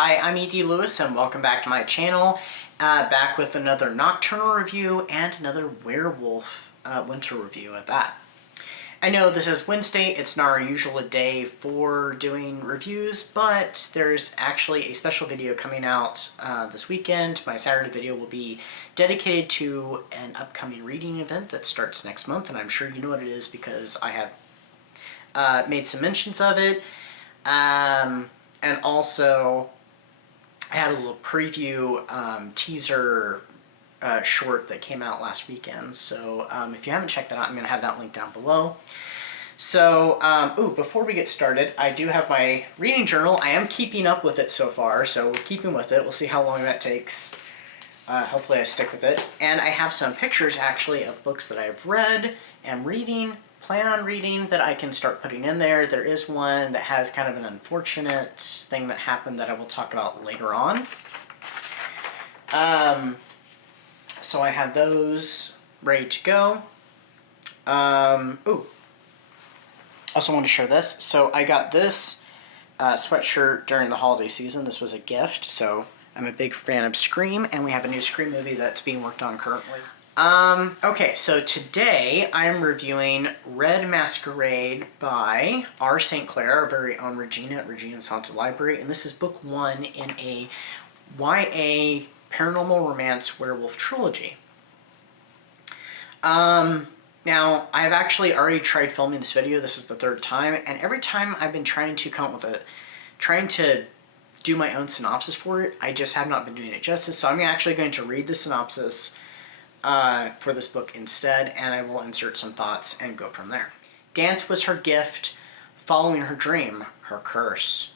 Hi, I'm E.D. Lewis and welcome back to my channel. Back with another Nocturnal review and another Werewolf Winter review at that. I know this is Wednesday, it's not our usual day for doing reviews, but there's actually a special video coming out this weekend. My Saturday video will be dedicated to an upcoming reading event that starts next month, and I'm sure you know what it is because I have made some mentions of it. And also, I had a little preview teaser short that came out last weekend. So if you haven't checked that out, I'm going to have that link down below. So, before we get started, I do have my reading journal. I am keeping up with it so far, so we're keeping with it. We'll see how long that takes. Hopefully I stick with it. And I have some pictures, actually, of books that I've read and plan on reading that I can start putting in there. There is one that has kind of an unfortunate thing that happened that I will talk about later on. So I have those ready to go. Also want to share this. So I got this sweatshirt during the holiday season. This was a gift, so I'm a big fan of Scream, and we have a new Scream movie that's being worked on currently. Okay, so today I'm reviewing Red Masquerade by R. St. Clair, our very own Regina at Regina's Haunted Library, and this is book one in a YA paranormal romance werewolf trilogy. Now, I've actually already tried filming this video. This is the third time, and every time I've been trying to do my own synopsis for it, I just have not been doing it justice, so I'm actually going to read the synopsis for this book instead, and I will insert some thoughts and go from there. Dance was her gift, following her dream, her curse.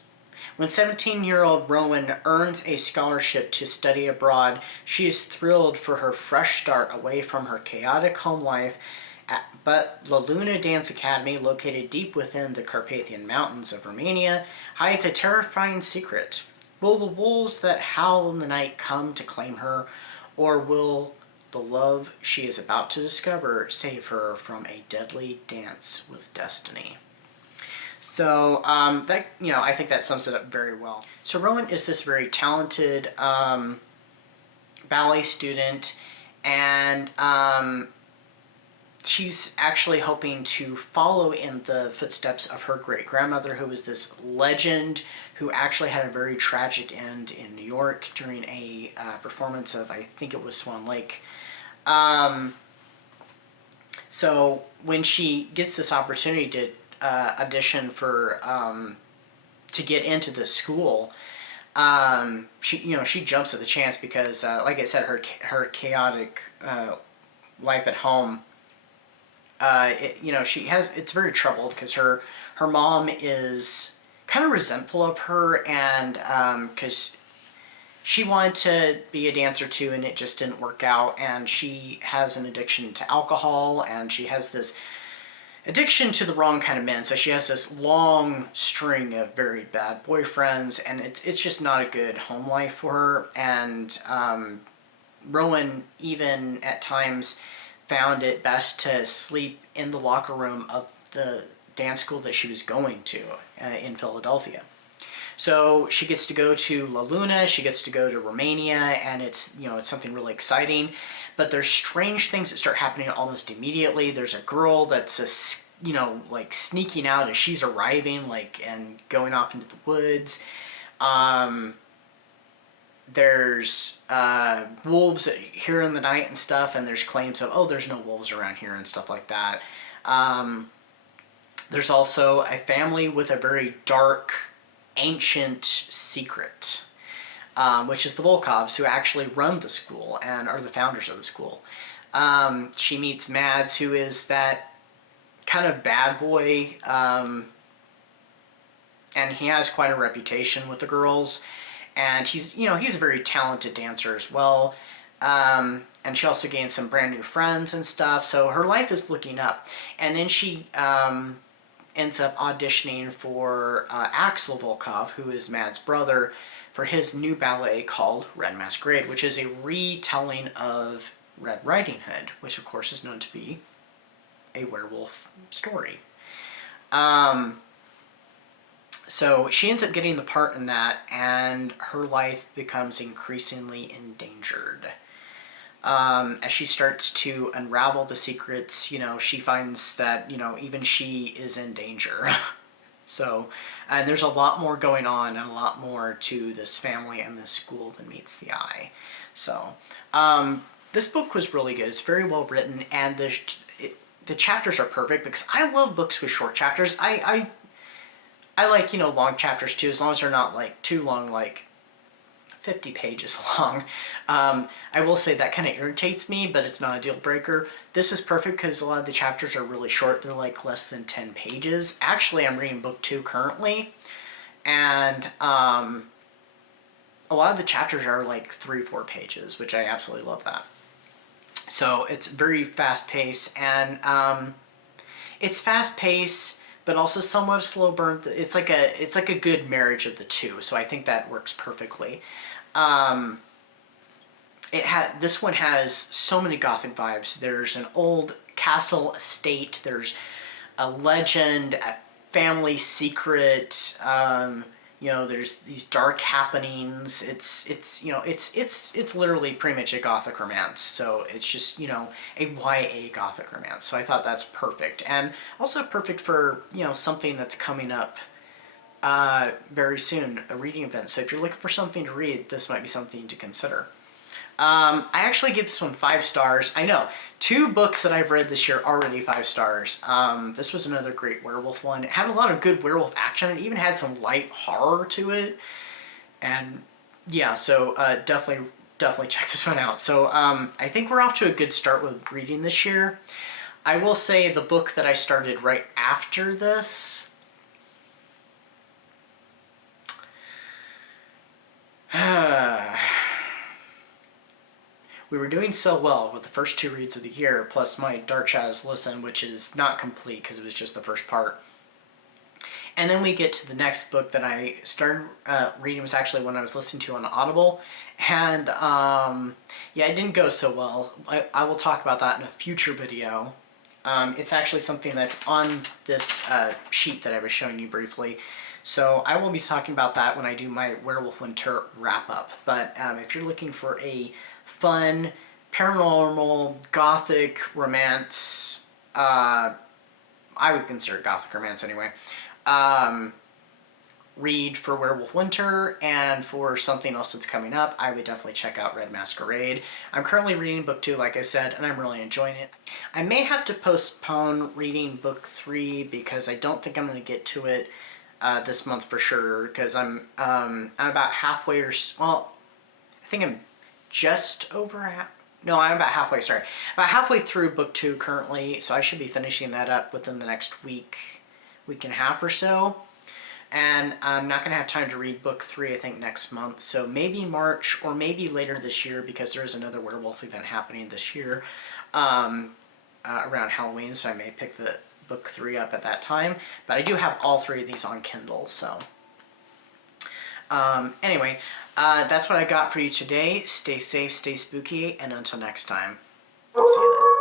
When 17-year-old Rowan earns a scholarship to study abroad, she is thrilled for her fresh start away from her chaotic home life, but La Luna Dance Academy, located deep within the Carpathian Mountains of Romania, hides a terrifying secret. Will the wolves that howl in the night come to claim her, or will the love she is about to discover save her from a deadly dance with destiny? So I think that sums it up very well. So Rowan is this very talented ballet student, and she's actually hoping to follow in the footsteps of her great-grandmother, who was this legend who actually had a very tragic end in New York during a performance of, I think it was Swan Lake. So when she gets this opportunity to audition for to get into this school, she jumps at the chance because, like I said, her chaotic life at home, it's very troubled because her mom is kind of resentful of her, and because she wanted to be a dancer too, and it just didn't work out, and she has an addiction to alcohol, and she has this addiction to the wrong kind of men, so she has this long string of very bad boyfriends, and it's just not a good home life for her. And Rowan even at times found it best to sleep in the locker room of the dance school that she was going to in Philadelphia. So she gets to go to La Luna, she gets to go to Romania, and it's something really exciting. But there's strange things that start happening almost immediately. There's a girl that's like sneaking out as she's arriving, and going off into the woods. There's wolves here in the night and stuff, and there's claims of, oh, there's no wolves around here and stuff like that. There's also a family with a very dark, ancient secret, which is the Volkovs, who actually run the school and are the founders of the school. She meets Mads, who is that kind of bad boy, and he has quite a reputation with the girls, and he's a very talented dancer as well. And she also gains some brand new friends and stuff, so her life is looking up. And then she ends up auditioning for Axel Volkov, who is Mads' brother, for his new ballet called Red Masquerade, which is a retelling of Red Riding Hood, which of course is known to be a werewolf story. So she ends up getting the part in that, and her life becomes increasingly endangered. As she starts to unravel the secrets, she finds that, even she is in danger. So, and there's a lot more going on and a lot more to this family and this school than meets the eye. So, this book was really good. It's very well written, and the chapters are perfect because I love books with short chapters. I like, long chapters too, as long as they're not like too long, like 50 pages long. I will say that kind of irritates me, but it's not a deal breaker. This is perfect because a lot of the chapters are really short. They're like less than 10 pages. Actually, I'm reading book 2 currently, and a lot of the chapters are like 3-4 pages, which I absolutely love that. So it's very fast paced, and it's fast paced, but also somewhat slow burn. It's like a good marriage of the two. So I think that works perfectly. This one has so many Gothic vibes. There's an old castle estate. There's a legend, a family secret. There's these dark happenings. It's literally pretty much a Gothic romance. So it's just, a YA Gothic romance. So I thought that's perfect. And also perfect for, something that's coming up very soon, a reading event. So if you're looking for something to read, this might be something to consider. I actually give this one 5 stars. I know, 2 books that I've read this year already 5 stars. This was another great werewolf one. It had a lot of good werewolf action. It even had some light horror to it. And yeah, so definitely check this one out. So I think we're off to a good start with reading this year. I will say the book that I started right after this, we were doing so well with the first 2 reads of the year, plus my Dark Shadows Listen, which is not complete because it was just the first part. And then we get to the next book that I started reading, was actually one I was listening to on Audible. And yeah, it didn't go so well. I will talk about that in a future video. It's actually something that's on this sheet that I was showing you briefly. So I will be talking about that when I do my Werewolf Winter wrap-up. But if you're looking for a fun, paranormal, Gothic romance, I would consider it Gothic romance anyway, read for Werewolf Winter, and for something else that's coming up, I would definitely check out Red Masquerade. I'm currently reading book 2, like I said, and I'm really enjoying it. I may have to postpone reading book 3 because I don't think I'm going to get to it this month for sure, because I'm about halfway, or well, I think I'm just over half. No, I'm about halfway, sorry. About halfway through book 2 currently, so I should be finishing that up within the next week and a half or so. And I'm not going to have time to read book 3, I think, next month. So maybe March, or maybe later this year, because there is another werewolf event happening this year around Halloween, so I may pick the book 3 up at that time. But I do have all 3 of these on Kindle, so. Anyway, that's what I got for you today. Stay safe, stay spooky, and until next time, I'll see you then.